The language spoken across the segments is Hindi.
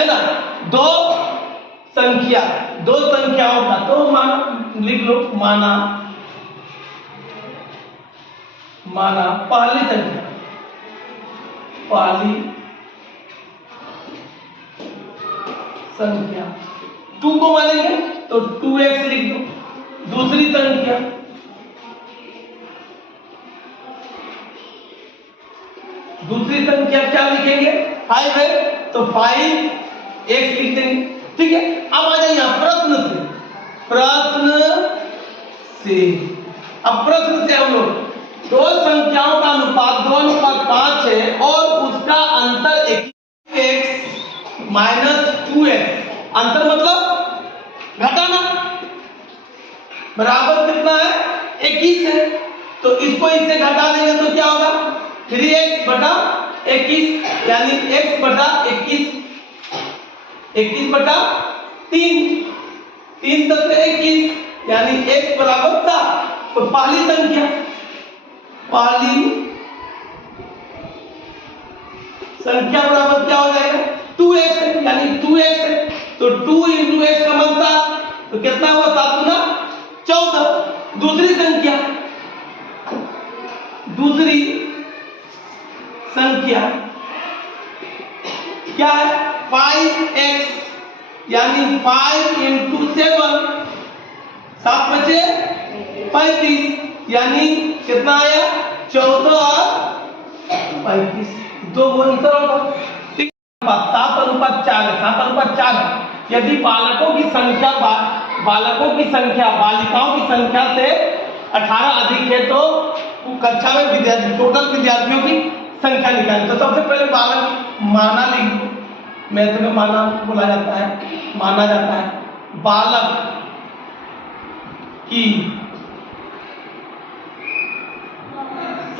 है ना। दो संख्याओं का तो लिख लो माना पहली संख्या 2 को मानेंगे तो 2x लिख दो। दूसरी संख्या क्या लिखेंगे 5 है तो 5x लिख देंगे। ठीक है, अब आ जाइए प्रश्न से हम लोग दो संख्याओं का अनुपात 2:5 है और उसका अंतर 1x - 2x, अंतर मतलब घटाना, बराबर कितना है 21 है। तो इसको इससे घटा देंगे तो क्या होगा 3x बटा 21 यानी x बटा 21 बटा 3 7 21 यानी x बराबर 7। तो पहली संख्या बराबर क्या हो जाएगा 2x यानी 2x है तो 2 × x का मान 7 तो कितना हुआ 7 × 14। दूसरी संख्या क्या है 5x यानी 5 × 7 7 बचे 35 यानी कितना आया 14 और 35 दो आंसर होगा। ठीक, 7:4 है 7:4 है। यदि बालिकाओं की संख्या से 18 अधिक है तो कक्षा में टोटल विद्यार्थियों की संख्या निकालें। तो सबसे पहले बालक माना लिख दो, मैथ में माना बोला जाता है, माना जाता है। बालक की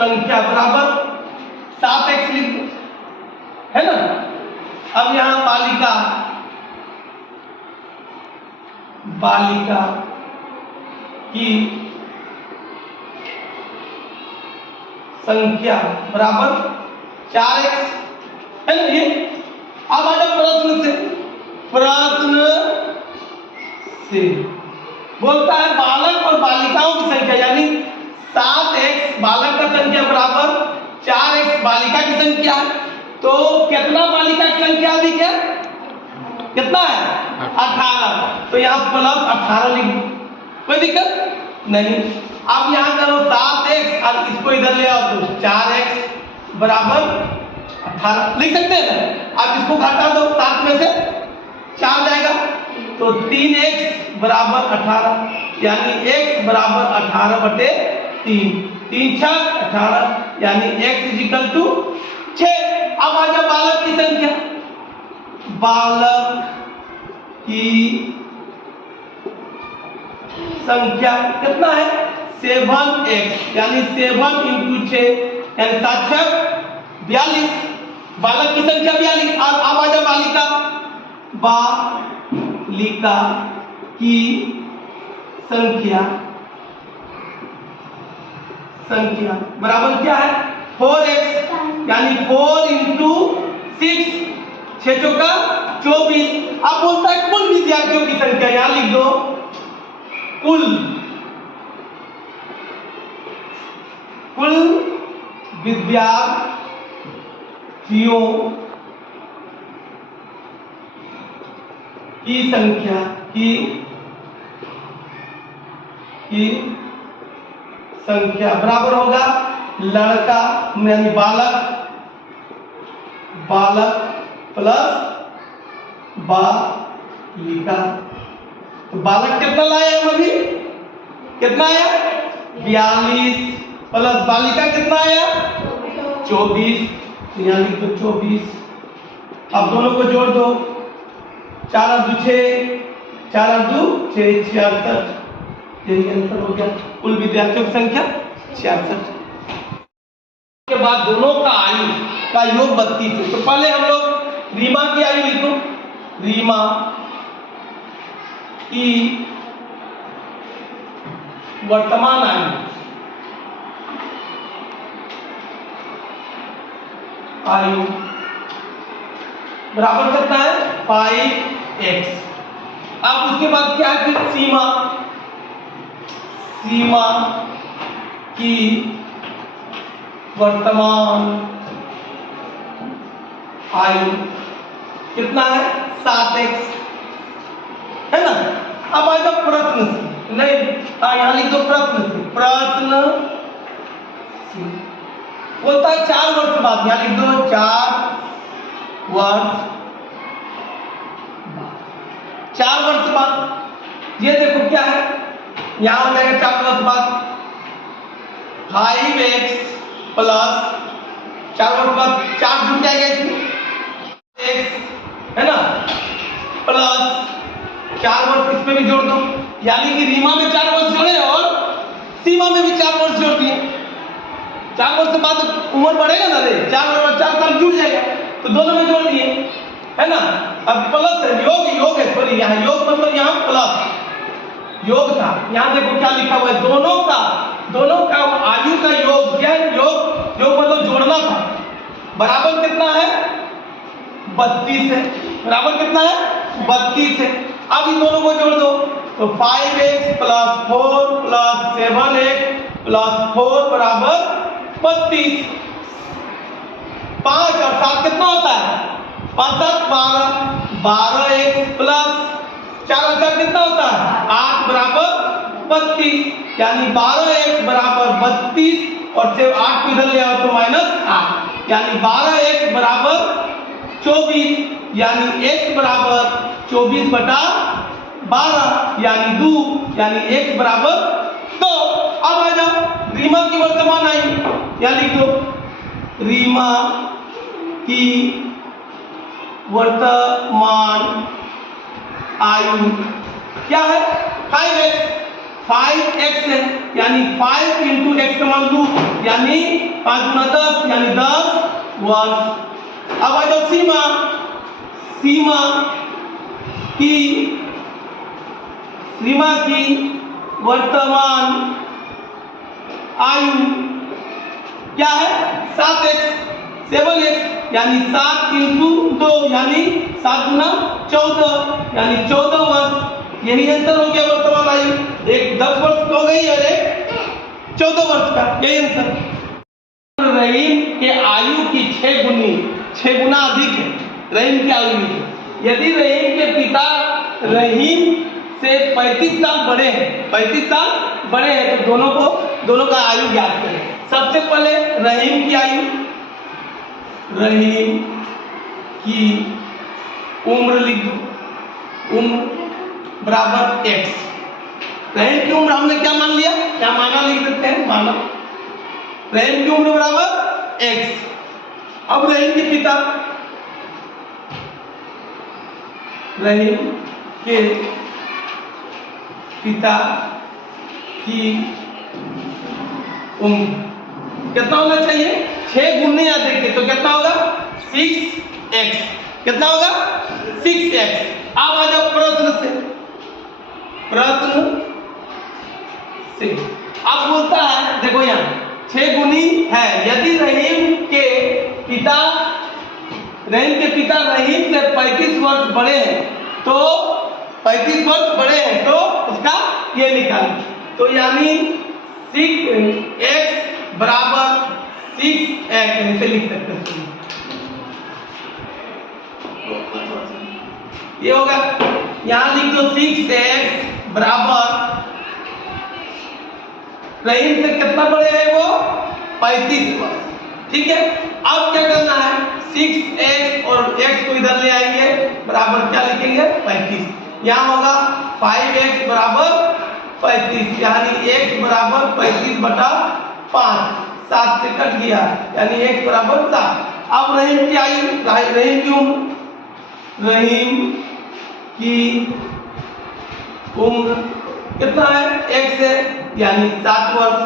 संख्या बराबर 7x लिख दो, है ना। अब यहां बालिका की संख्या बराबर 4x है ना। ये अब आ जाओ प्रश्न से बोलता है बालक और बालिकाओं की संख्या यानी 7x बालक का संख्या बराबर 4x बालिका की संख्या है। तो कितना बालिका की संख्या अधिक है कितना है 18 तो यहाँ +18 लिख दो, कोई दिक्कत नहीं। अब यहाँ करो 7x और इसको इधर ले आओ तो 4x बराबर 18 लिख सकते हैं। अब इसको घटा दो 7 में से 4 जाएगा तो 3x बराबर 18 यानी x बराबर 18/3 3 6 18 यानी x = 6। अब आ जाओ बालक की संख्या कितना है 7x यानी 7 × 6 यानी 7 6 42 बालक की संख्या 42। अब आ जाओ बालिका की संख्या बराबर क्या है 4x यानी 4 × 6 6 चौका 24। अब बोलता है कुल विद्यार्थियों की संख्या, यहां लिख दो कुल विद्यार्थियों की संख्या बराबर होगा लड़का यानी बालक प्लस बालिका। तो बालक कितना लाया हम अभी कितना आया 42 प्लस बालिका कितना आया 24 यहाँ लिख दो 24। अब दोनों को जोड़ दो 4 और 2 6 4 और 2 6 66 यही आंसर हो गया। कुल विद्यार्थियों की संख्या 66 के बाद दोनों का आयु का योग 32 है। तो पहले हम लोग रीमा की आयु लिखो रीमा की वर्तमान आयु बराबर कितना है 5x। अब उसके बाद क्या है फिर सीमा की वर्तमान आयु कितना है 7x, है ना। अब आ जाओ प्रश्न से, नहीं यहाँ लिख दो प्रश्न से। प्रश्न बोलता है 4 वर्ष बाद, यहाँ लिख दो 4 वर्ष बाद। ये देखो क्या है, यहाँ हो जाएगा 4 वर्ष बाद 5x प्लस 4 वर्ष बाद 4 जुड़ जाएगा इसमें x, है ना, प्लस 4 वर्ष इसमें भी जोड़ दो, यानी कि रीमा में 4 वर्ष जोड़े और सीमा में भी 4 वर्ष जोड़ दिए। 4 वर्ष बाद उम्र बढ़ेगा ना रे, 4 वर्ष बाद 4 साल जुड़ जाएगा, तो दोनों में जोड़ दिए, है ना। अब प्लस है, योग है, सॉरी यहाँ योग मतलब यहाँ प्लस योग था, यहाँ देखो क्या लिखा हुआ है, दोनों का आयु का योग, क्या है योग मतलब जोड़ना था, बराबर कितना है 32 है, बराबर कितना है 32 है। अब इन दोनों को जोड़ दो तो 5x plus 4 plus 7x plus 4 बराबर 32। 5 और 7 कितना होता है 5 7 12, 12x प्लस 4 और 4 कितना होता है 8 बराबर 32, यानी 12x बराबर 32 और से 8 को इधर ले आओ तो -8, यानी 12x बराबर 24, यानी x बराबर 24/12 यानी 2, यानी x बराबर 2। अब आ जाओ रीमा की वर्तमान आयु, या लिख दो रीमा की वर्तमान आयु क्या है 5x है, यानी 5 इंटू एक्स का मान 2, यानी 5 गुना 10 यानी 10 वर्ष। अब आ जाओ सीमा की वर्तमान आयु क्या है 7x 7x, यानी 7 इंटू 2 यानी 7 गुना 14 यानी 14 वर्ष। यही आंसर हो गया वर्तमान आयु, एक 10 वर्ष हो गई और एक 14 वर्ष का, यही आंसर। रहीम के आयु की 6 गुना अधिक है रहीम की आयु में। यदि रहीम के पिता रहीम से 35 साल बड़े हैं, 35 साल बड़े हैं, तो दोनों का आयु ज्ञात करें। सबसे पहले रहीम की आयु, रहीम की उम्र लिख दो, उम्र बराबर x। रहीम की उम्र हमने क्या मान लिया, क्या माना लिख सकते हैं, माना। रहीम की उम्र बराबर x। अब रहीम के पिता, रहीम के पिता की उम्र कितना होना चाहिए 6 गुने अधिक है, तो कितना होगा 6x, कितना होगा 6x। अब आ जाओ प्रश्न से अब बोलता है, देखो यहाँ 6 गुनी है, यदि रहीम के पिता रहीम से 35 वर्ष बड़े हैं, तो 35 वर्ष बड़े हैं तो उसका ये निकाल, तो यानी 6x बराबर 6x ऐसे लिख सकते हैं। ये होगा, यहाँ लिख दो 6x बराबर रहीम से कितना बड़े हैं वो 35 वर्ष, ठीक है। अब क्या करना है 6x और x को इधर ले आएंगे, बराबर क्या लिखेंगे 35, यहाँ होगा 5x बराबर 35, यानी x बराबर 35/5, 7 से कट गया, यानी x बराबर 7। अब रहीम की आयु, रहीम की उम्र, रहीम की उम्र कितना है x है, यानी 7 वर्ष।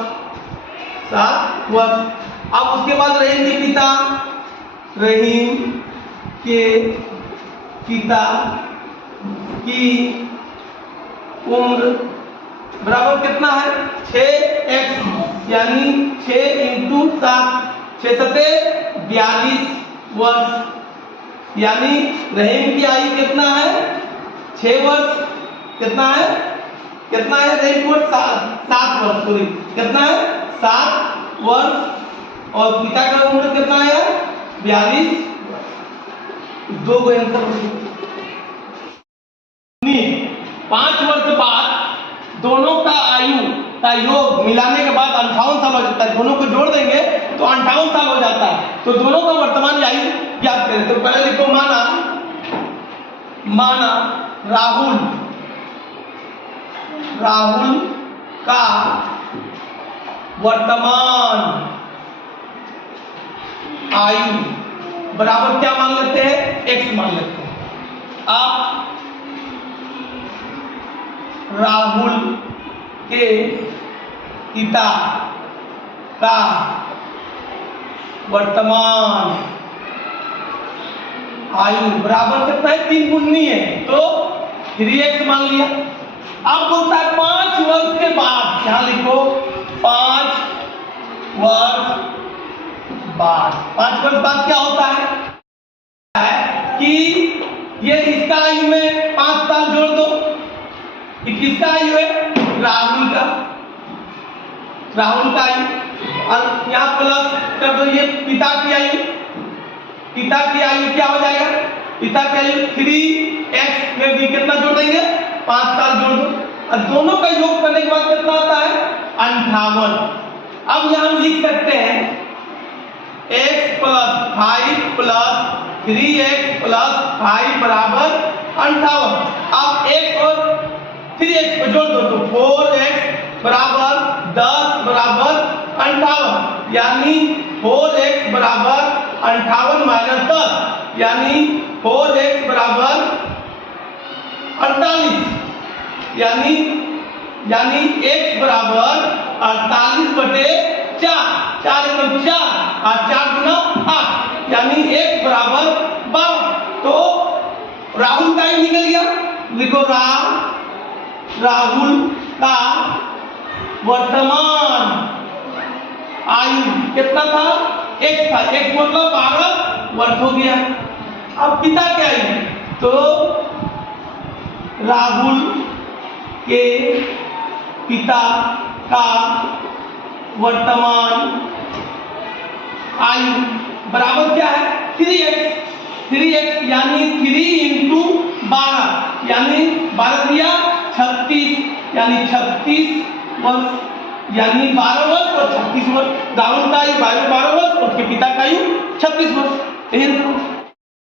अब उसके बाद रहीम के पिता की उम्र बराबर कितना है 6x, यानी 6 इंटू 7, 6 7 42 वर्ष। यानी रहीम की आयु कितना है 6 वर्ष। कितना है रहीम की उम्र 7 वर्ष, सॉरी कितना है 7 वर्ष। और पिता का उम्र कितना है 42 वर्ष। 2 को आंसर 5 वर्ष बाद दोनों का आयु का योग मिलाने के बाद 58 साल हो जाता है। दोनों को जोड़ देंगे तो 58 साल हो जाता है। तो दोनों का वर्तमान आयु ज्ञात करें। तो पहले लिखो माना राहुल का वर्तमान आयु बराबर क्या मान लेते हैं x मान लेते हैं। आप राहुल के पिता का वर्तमान आयु बराबर कितना है 3 गुनी है तो 3x मान लिया। अब बोलता है 5 वर्ष के बाद, यहां लिखो 5 वर्ष बाद। 5 वर्ष बाद क्या होता है कि ये इसका आयु में 5 साल जोड़ दो। ये किसका आयु है राहुल का आयु, और यहां प्लस कर दो ये पिता की आयु क्या हो जाएगा, पिता की आयु 3x में भी कितना जोड़ देंगे 5 साल जोड़ दो, और दोनों का योग करने के बाद कितना आता है 58। अब यहां हम लिख सकते हैं x + 5 + 3x + 5 बराबर 58। अब x और 3x को जोड़ दो तो 4x बराबर 10 बराबर 58, यानी 4x बराबर 58 - 10 यानी 4x बराबर 48, यानी x बराबर 48/4, 4 × 4 और 4 × 8 यानी x बराबर 12। तो राहुल का ही निकल गया। लिखो राहुल का वर्तमान आयु कितना था x था, x मतलब 12 वर्ष हो गया। अब पिता क्या आयु, तो राहुल के पिता का वर्तमान आयु बराबर क्या है 3x यानी 3 × 12 यानी 12 दिया 36 यानी 36 वर्ष, यानी 12 वर्ष और 36 वर्ष। राहुल का आयु 12 वर्ष और उसके पिता का आयु 36